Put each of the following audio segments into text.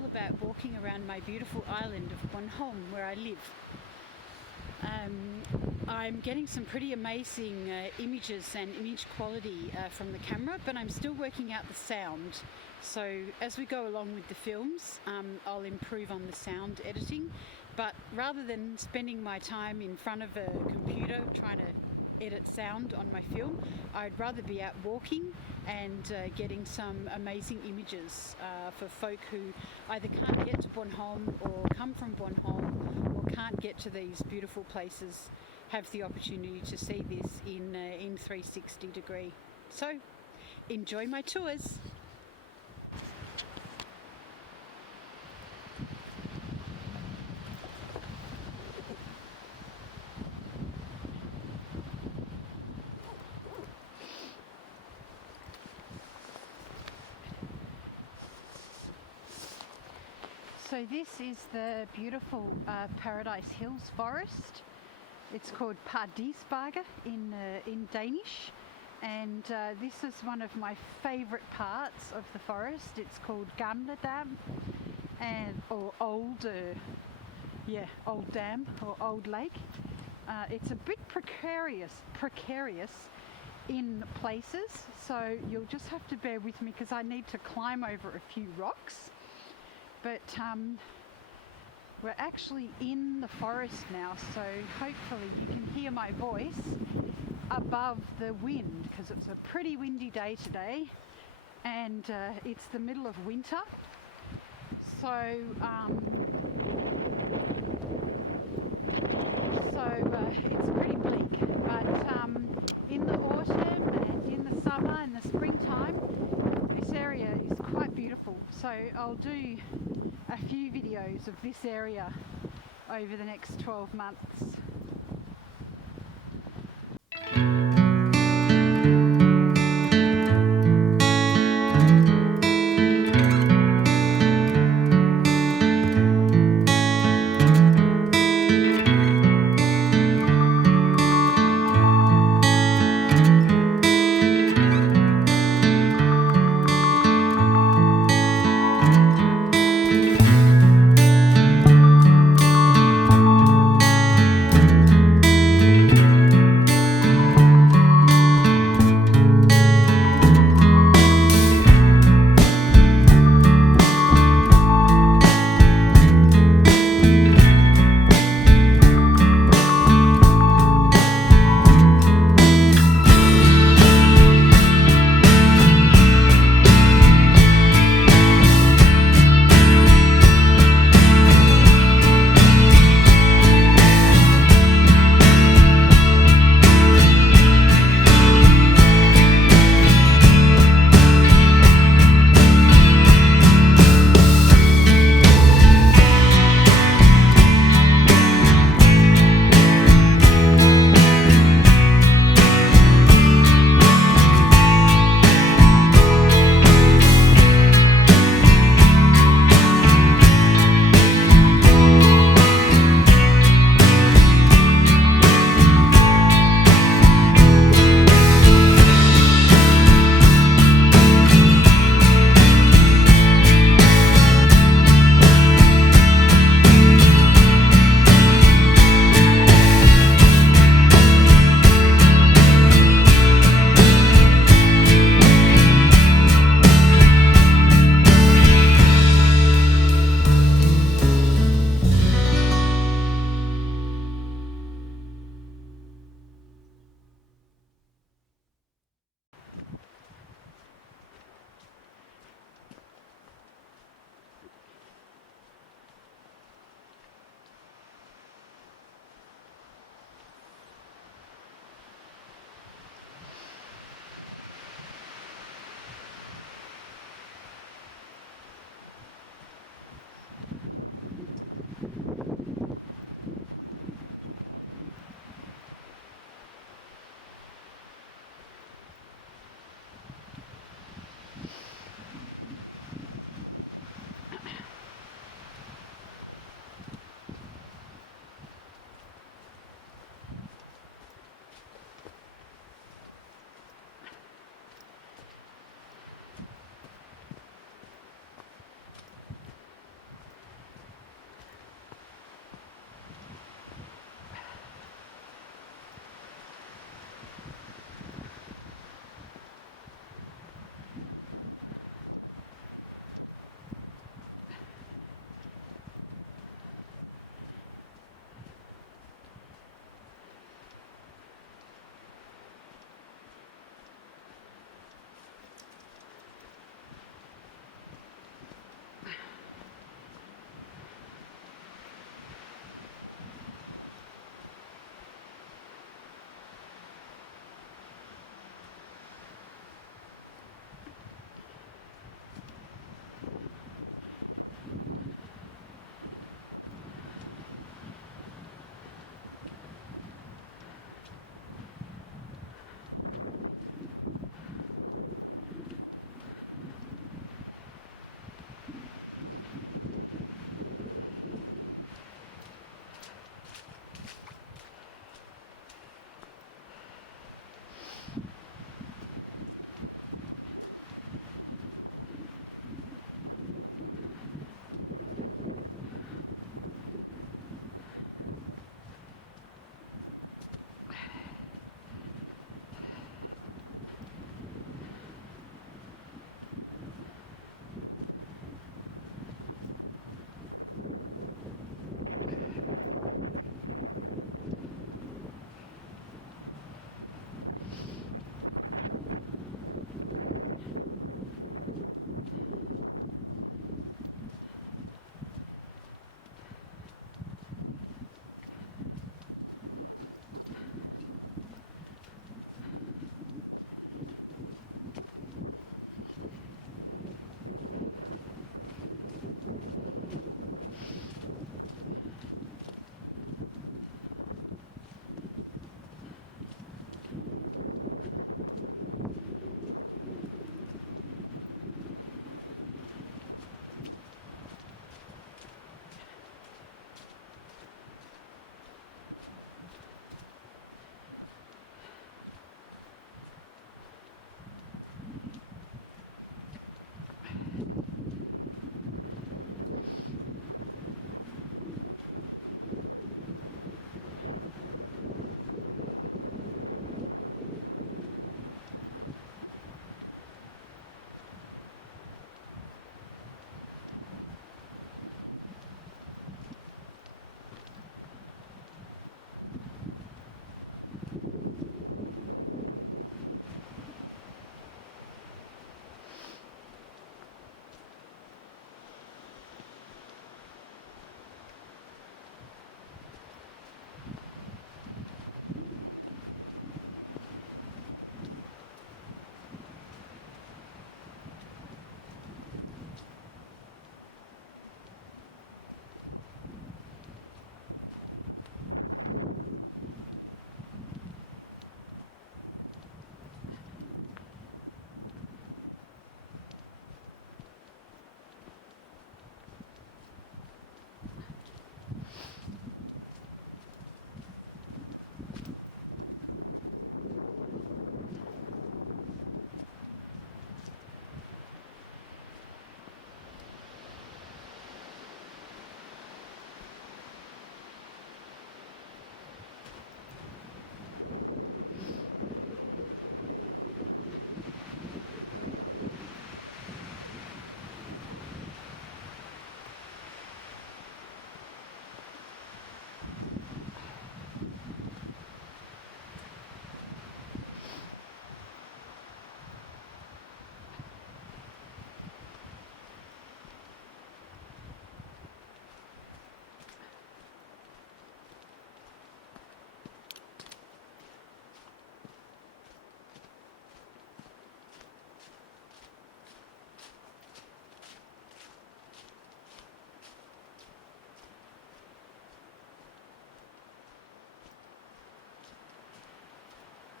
all about walking around my beautiful island of Bornholm where I live. I'm getting some pretty amazing images and image quality from the camera, but I'm still working out the sound. So as we go along with the films, I'll improve on the sound editing. But rather than spending my time in front of a computer trying to edit sound on my film, I'd rather be out walking and getting some amazing images for folk who either can't get to Bornholm or come from Bornholm or can't get to these beautiful places, have the opportunity to see this in 360 degree. So enjoy my tours. So this is the beautiful Paradise Hills forest. It's called Paradisbakkerne in Danish, and this is one of my favourite parts of the forest. It's called Gamle Dam, or Old Dam or Old Lake. It's a bit precarious in places, so you'll just have to bear with me because I need to climb over a few rocks. But we're actually in the forest now, so hopefully you can hear my voice above the wind because it's a pretty windy day today, and it's the middle of winter, so it's pretty bleak. But in the autumn and in the summer and the springtime, this area is quite beautiful. So I'll do a few videos of this area over the next 12 months.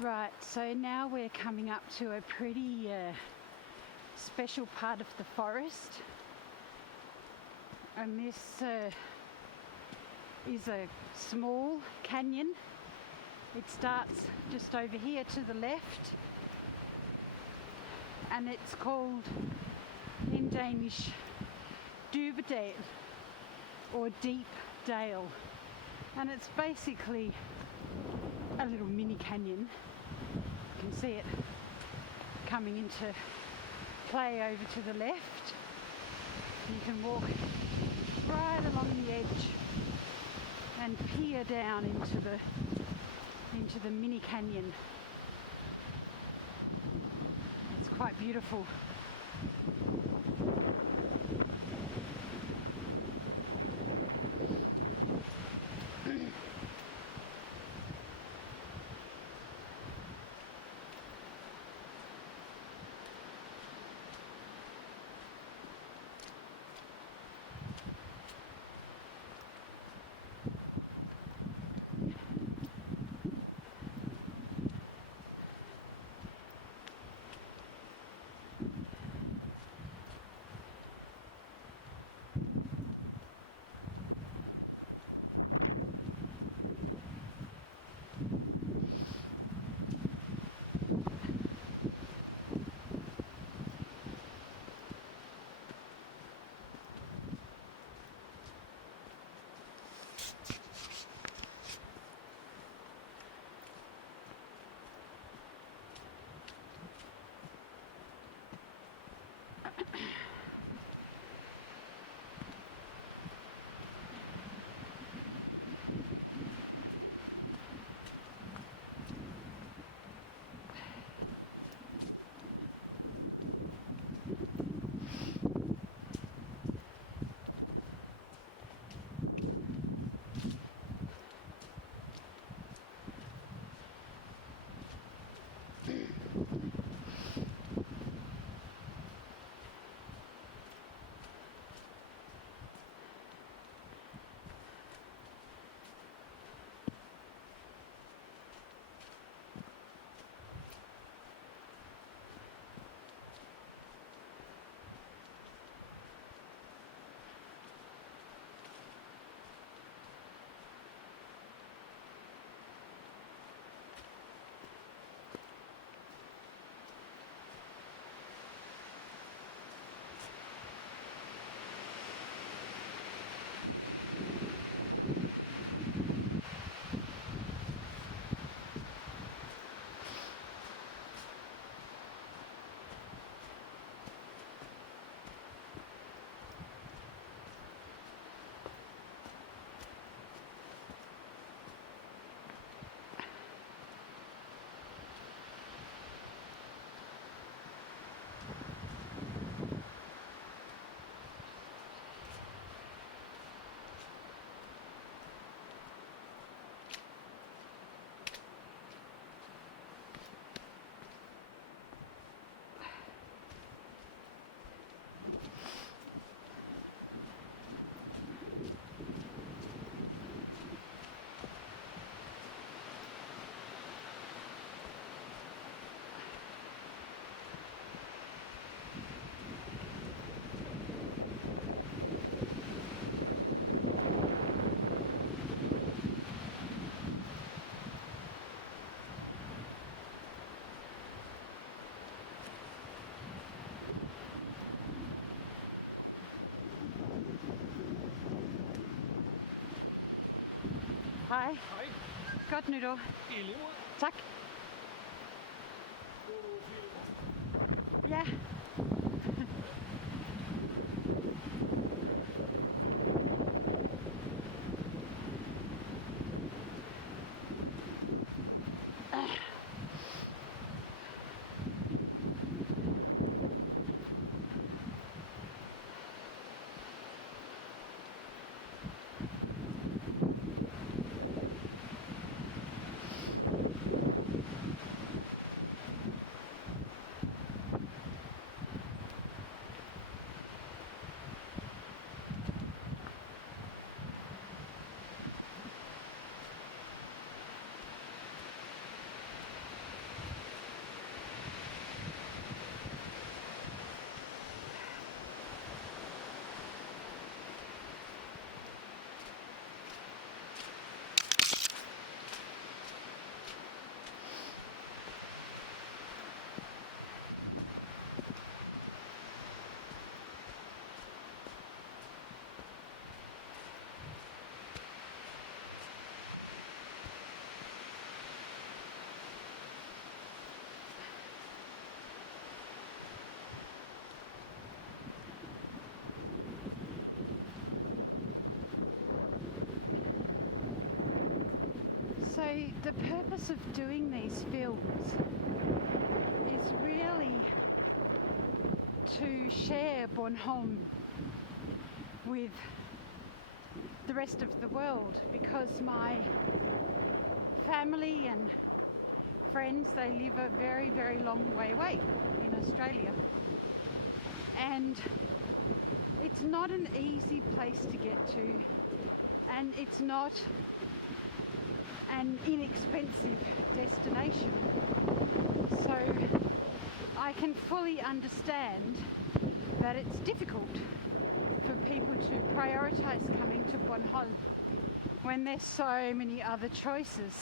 Right, so now we're coming up to a pretty special part of the forest, and this is a small canyon. It starts just over here to the left, and it's called in Danish Dybedal or Deep Dale, and it's basically a little mini canyon. You can see it coming into play over to the left. You can walk right along the edge and peer down into the mini canyon. It's quite beautiful. Hej. Hej. Godt nytår. I lige måde. Tak. Ja. So the purpose of doing these films is really to share Bornholm with the rest of the world, because my family and friends, they live a very, very long way away in Australia, and it's not an easy place to get to, and it's not an inexpensive destination. So I can fully understand that it's difficult for people to prioritise coming to Bornholm when there's so many other choices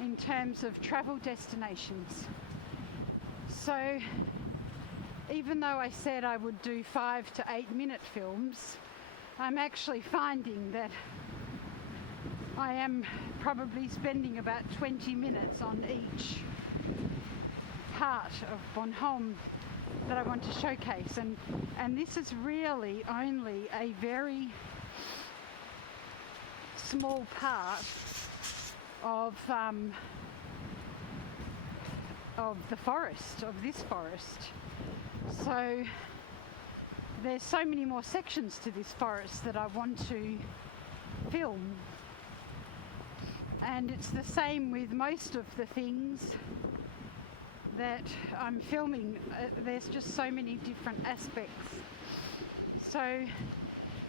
in terms of travel destinations. So even though I said I would do 5 to 8 minute films, I'm actually finding that I am probably spending about 20 minutes on each part of Bornholm that I want to showcase, and this is really only a very small part of the forest, of this forest. So there's so many more sections to this forest that I want to film, and it's the same with most of the things that I'm filming. There's just so many different aspects. So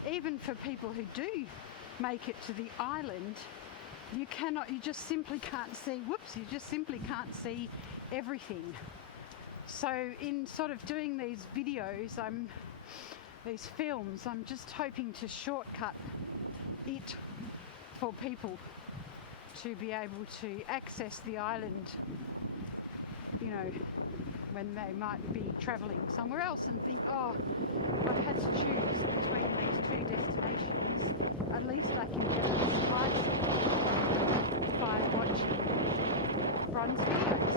even for people who do make it to the island, you just simply can't see everything. So in sort of doing these videos, these films, I'm just hoping to shortcut it for people to be able to access the island, you know, when they might be travelling somewhere else and think, oh, I've had to choose between these two destinations. At least I can get a slice by watching Bron's videos.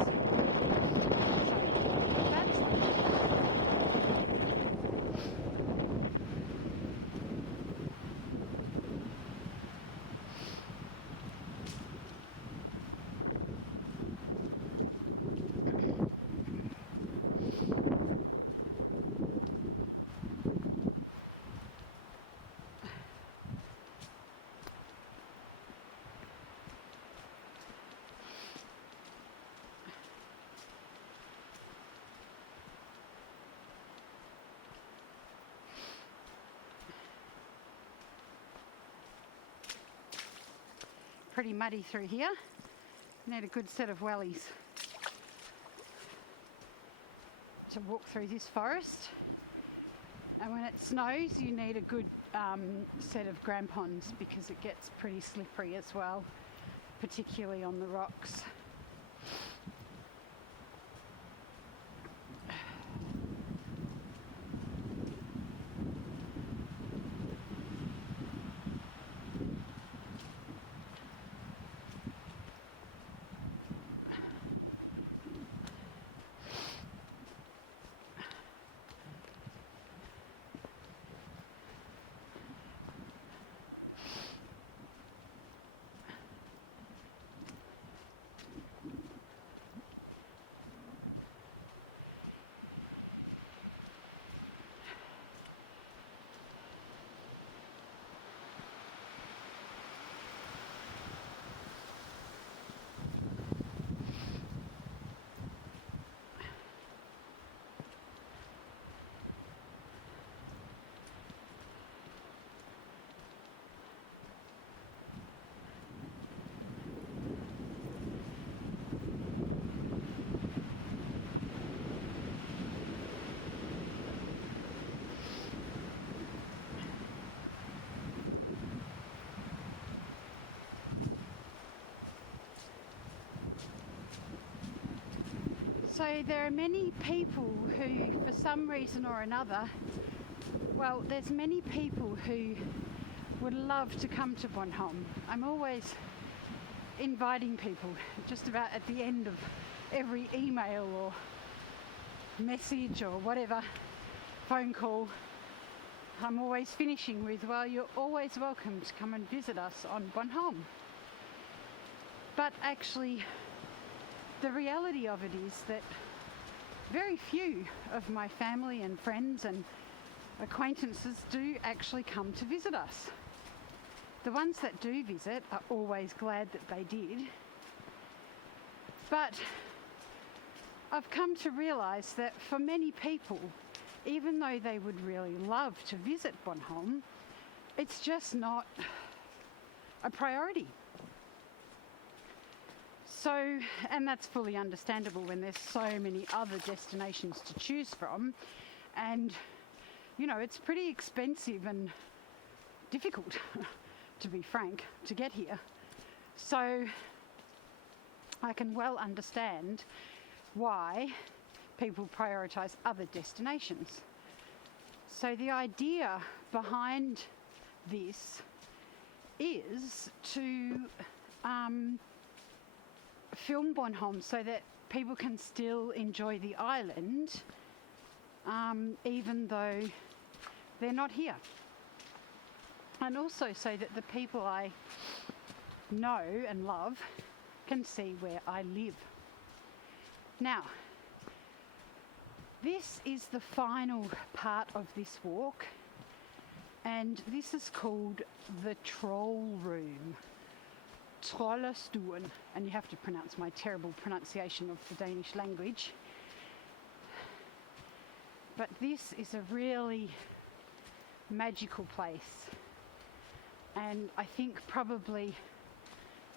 So that's pretty muddy through here. Need a good set of wellies to walk through this forest, and when it snows you need a good set of crampons because it gets pretty slippery as well, particularly on the rocks. So there are many people who, for some reason or another, well, there's many people who would love to come to Bornholm. I'm always inviting people, just about at the end of every email or message or whatever, phone call. I'm always finishing with, well, you're always welcome to come and visit us on Bornholm. But actually, the reality of it is that very few of my family and friends and acquaintances do actually come to visit us. The ones that do visit are always glad that they did. But I've come to realise that for many people, even though they would really love to visit Bornholm, it's just not a priority. So, and that's fully understandable when there's so many other destinations to choose from, and you know, it's pretty expensive and difficult, to be frank, to get here. So I can well understand why people prioritise other destinations. So the idea behind this is to film Bornholm so that people can still enjoy the island even though they're not here. And also so that the people I know and love can see where I live. Now, this is the final part of this walk, and this is called the Troll Room. Trollestuen, and you have to pronounce my terrible pronunciation of the Danish language. But this is a really magical place, and I think probably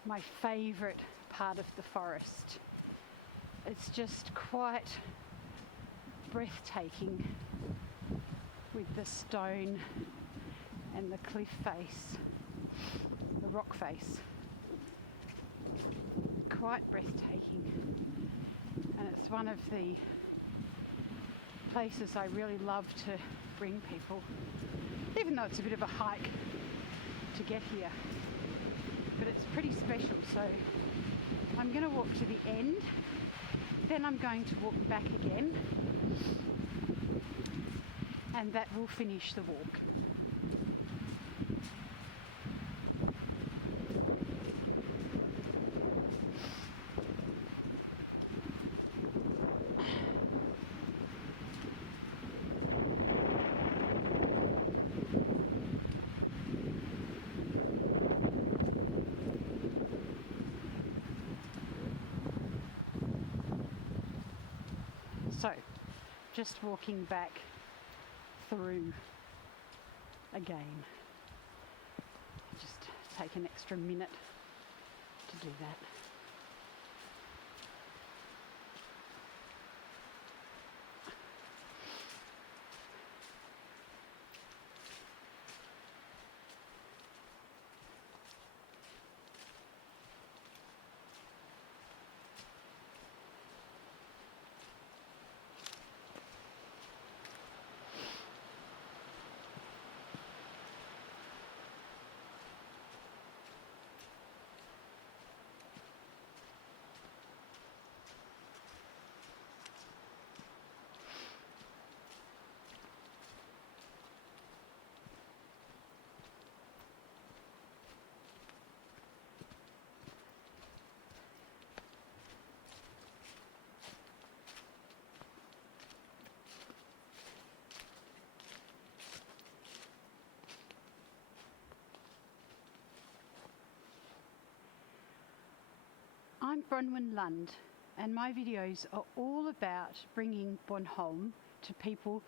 my favourite part of the forest. It's just quite breathtaking with the stone and the cliff face, the rock face. Quite breathtaking, and it's one of the places I really love to bring people, even though it's a bit of a hike to get here, but it's pretty special. So I'm going to walk to the end, then I'm going to walk back again, and that will finish the walk. So, just walking back through again. Just take an extra minute to do that. I'm Bronwynlund, and my videos are all about bringing Bornholm to people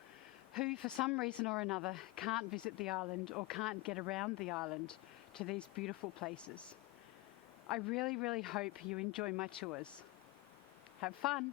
who, for some reason or another, can't visit the island or can't get around the island to these beautiful places. I really, really hope you enjoy my tours. Have fun!